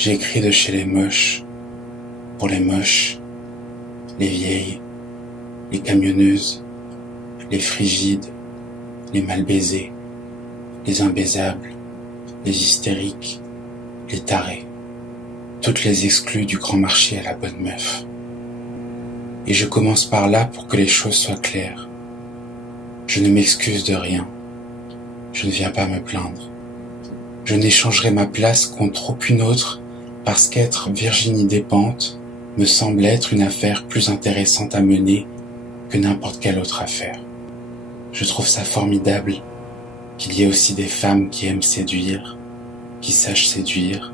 J'ai écrit de chez les moches, pour les moches, les vieilles, les camionneuses, les frigides, les mal baisés, les imbaisables, les hystériques, les tarés, toutes les exclues du grand marché à la bonne meuf. Et je commence par là pour que les choses soient claires. Je ne m'excuse de rien. Je ne viens pas me plaindre. Je n'échangerai ma place contre aucune autre parce qu'être Virginie Despentes me semble être une affaire plus intéressante à mener que n'importe quelle autre affaire. Je trouve ça formidable qu'il y ait aussi des femmes qui aiment séduire, qui sachent séduire,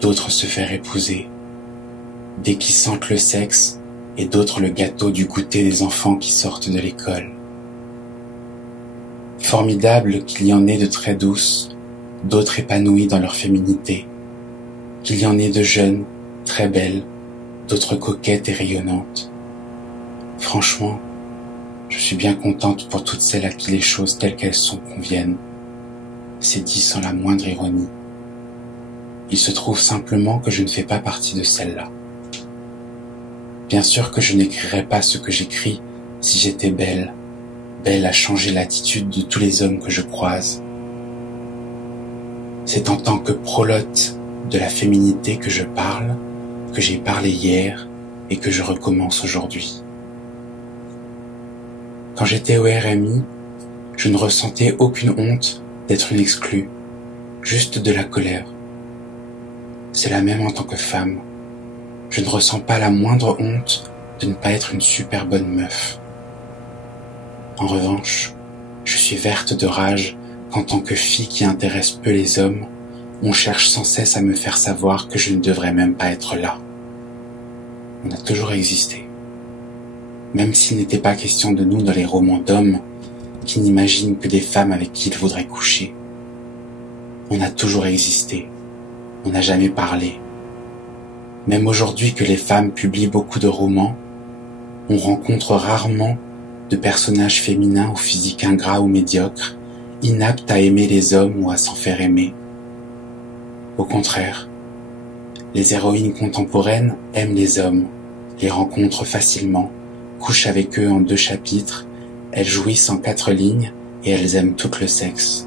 d'autres se faire épouser, des qui sentent le sexe et d'autres le gâteau du goûter des enfants qui sortent de l'école. Formidable qu'il y en ait de très douces, d'autres épanouies dans leur féminité, qu'il y en ait de jeunes, très belles, d'autres coquettes et rayonnantes. Franchement, je suis bien contente pour toutes celles à qui les choses telles qu'elles sont conviennent. C'est dit sans la moindre ironie. Il se trouve simplement que je ne fais pas partie de celles-là. Bien sûr que je n'écrirais pas ce que j'écris si j'étais belle, belle à changer l'attitude de tous les hommes que je croise. C'est en tant que prolote de la féminité que je parle, que j'ai parlé hier et que je recommence aujourd'hui. Quand j'étais au RMI, je ne ressentais aucune honte d'être une exclue, juste de la colère. C'est la même en tant que femme. Je ne ressens pas la moindre honte de ne pas être une super bonne meuf. En revanche, je suis verte de rage qu'en tant que fille qui intéresse peu les hommes, on cherche sans cesse à me faire savoir que je ne devrais même pas être là. On a toujours existé. Même s'il n'était pas question de nous dans les romans d'hommes qui n'imaginent que des femmes avec qui ils voudraient coucher. On a toujours existé. On n'a jamais parlé. Même aujourd'hui que les femmes publient beaucoup de romans, on rencontre rarement de personnages féminins au physique ingrat ou médiocre, inaptes à aimer les hommes ou à s'en faire aimer. Au contraire, les héroïnes contemporaines aiment les hommes, les rencontrent facilement, couchent avec eux en 2 chapitres, elles jouissent en 4 lignes et elles aiment tout le sexe.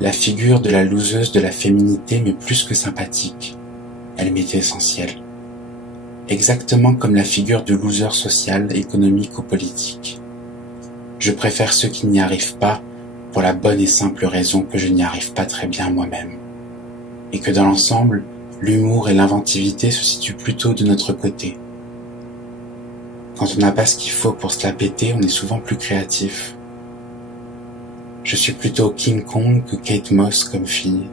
La figure de la loseuse de la féminité m'est plus que sympathique. Elle m'est essentielle. Exactement comme la figure du loser social, économique ou politique. Je préfère ceux qui n'y arrivent pas pour la bonne et simple raison que je n'y arrive pas très bien moi-même. Et que dans l'ensemble, l'humour et l'inventivité se situent plutôt de notre côté. Quand on n'a pas ce qu'il faut pour se la péter, on est souvent plus créatif. Je suis plutôt King Kong que Kate Moss comme fille.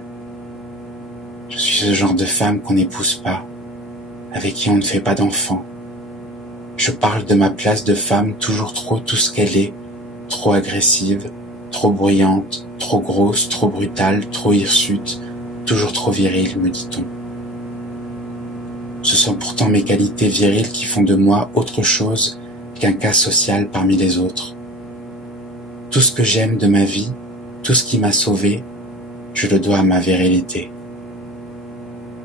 Je suis ce genre de femme qu'on n'épouse pas, avec qui on ne fait pas d'enfants. Je parle de ma place de femme toujours trop tout ce qu'elle est, trop agressive, trop bruyante, trop grosse, trop brutale, trop hirsute, toujours trop virile, me dit-on. Ce sont pourtant mes qualités viriles qui font de moi autre chose qu'un cas social parmi les autres. Tout ce que j'aime de ma vie, tout ce qui m'a sauvé, je le dois à ma virilité.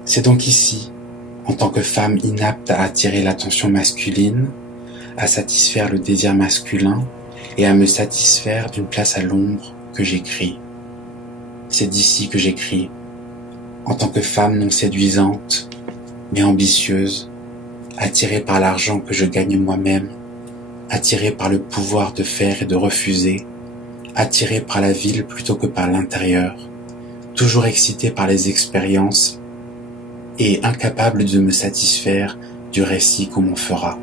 C'est donc ici, en tant que femme inapte à attirer l'attention masculine, à satisfaire le désir masculin et à me satisfaire d'une place à l'ombre que j'écris. C'est d'ici que j'écris, en tant que femme non séduisante, mais ambitieuse, attirée par l'argent que je gagne moi-même, attirée par le pouvoir de faire et de refuser, attirée par la ville plutôt que par l'intérieur, toujours excitée par les expériences et incapable de me satisfaire du récit qu'on m'en fera.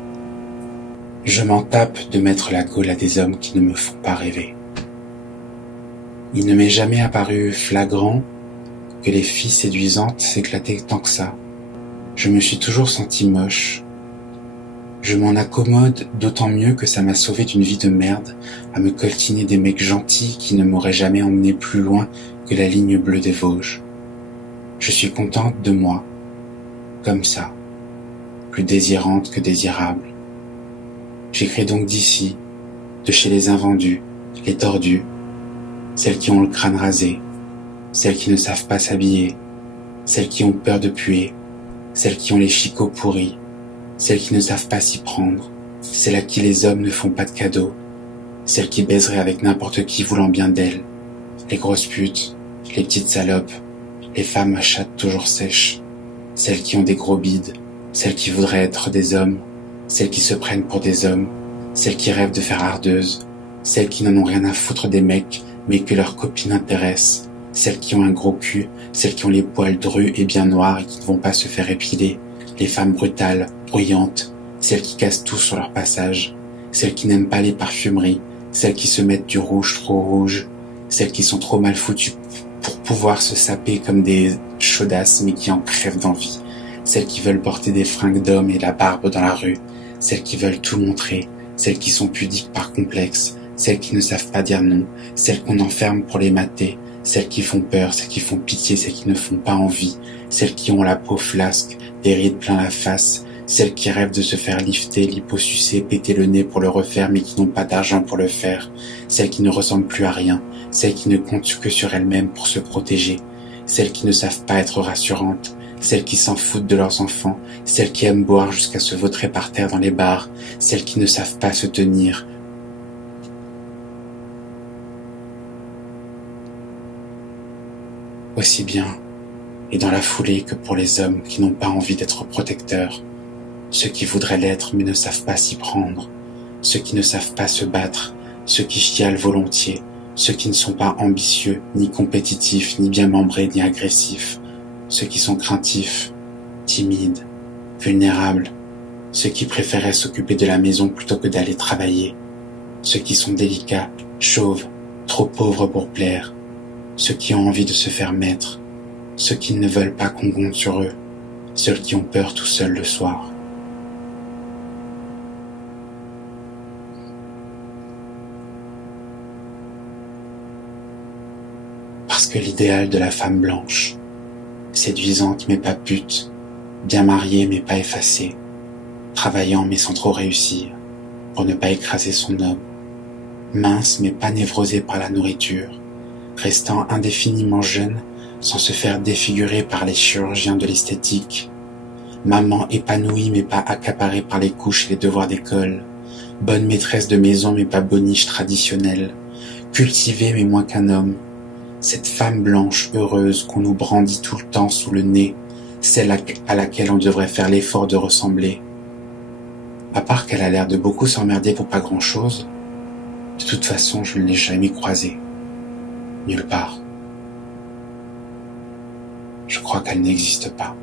Je m'en tape de mettre la gaule à des hommes qui ne me font pas rêver. Il ne m'est jamais apparu flagrant que les filles séduisantes s'éclataient tant que ça. Je me suis toujours senti moche. Je m'en accommode d'autant mieux que ça m'a sauvé d'une vie de merde à me coltiner des mecs gentils qui ne m'auraient jamais emmené plus loin que la ligne bleue des Vosges. Je suis contente de moi, comme ça, plus désirante que désirable. J'écris donc d'ici, de chez les invendus, les tordus, celles qui ont le crâne rasé, celles qui ne savent pas s'habiller, celles qui ont peur de puer, celles qui ont les chicots pourris, celles qui ne savent pas s'y prendre, celles à qui les hommes ne font pas de cadeaux, celles qui baiseraient avec n'importe qui voulant bien d'elles, les grosses putes, les petites salopes, les femmes à chatte toujours sèches, celles qui ont des gros bides, celles qui voudraient être des hommes, celles qui se prennent pour des hommes, celles qui rêvent de faire ardeuse, celles qui n'en ont rien à foutre des mecs mais que leurs copines intéressent, celles qui ont un gros cul, celles qui ont les poils drus et bien noirs et qui ne vont pas se faire épiler, les femmes brutales, bruyantes, celles qui cassent tout sur leur passage, celles qui n'aiment pas les parfumeries, celles qui se mettent du rouge trop rouge, celles qui sont trop mal foutues pour pouvoir se saper comme des chaudasses mais qui en crèvent d'envie, celles qui veulent porter des fringues d'hommes et la barbe dans la rue, celles qui veulent tout montrer, celles qui sont pudiques par complexe, celles qui ne savent pas dire non, celles qu'on enferme pour les mater, celles qui font peur, celles qui font pitié, celles qui ne font pas envie, celles qui ont la peau flasque, des rides plein la face, celles qui rêvent de se faire lifter, liposucer, péter le nez pour le refaire mais qui n'ont pas d'argent pour le faire, celles qui ne ressemblent plus à rien, celles qui ne comptent que sur elles-mêmes pour se protéger, celles qui ne savent pas être rassurantes, celles qui s'en foutent de leurs enfants, celles qui aiment boire jusqu'à se vautrer par terre dans les bars, celles qui ne savent pas se tenir. Aussi bien, et dans la foulée, que pour les hommes qui n'ont pas envie d'être protecteurs, ceux qui voudraient l'être mais ne savent pas s'y prendre, ceux qui ne savent pas se battre, ceux qui chialent volontiers, ceux qui ne sont pas ambitieux, ni compétitifs, ni bien membrés, ni agressifs, ceux qui sont craintifs, timides, vulnérables, ceux qui préféraient s'occuper de la maison plutôt que d'aller travailler, ceux qui sont délicats, chauves, trop pauvres pour plaire, ceux qui ont envie de se faire mettre, ceux qui ne veulent pas qu'on compte sur eux, ceux qui ont peur tout seuls le soir. Parce que l'idéal de la femme blanche, séduisante mais pas pute, bien mariée mais pas effacée, travaillant mais sans trop réussir, pour ne pas écraser son homme, mince mais pas névrosée par la nourriture, restant indéfiniment jeune sans se faire défigurer par les chirurgiens de l'esthétique, maman épanouie mais pas accaparée par les couches et les devoirs d'école, bonne maîtresse de maison mais pas boniche traditionnelle, cultivée mais moins qu'un homme, cette femme blanche heureuse qu'on nous brandit tout le temps sous le nez, celle à laquelle on devrait faire l'effort de ressembler. À part qu'elle a l'air de beaucoup s'emmerder pour pas grand-chose, de toute façon je ne l'ai jamais croisée. Nulle part. Je crois qu'elle n'existe pas.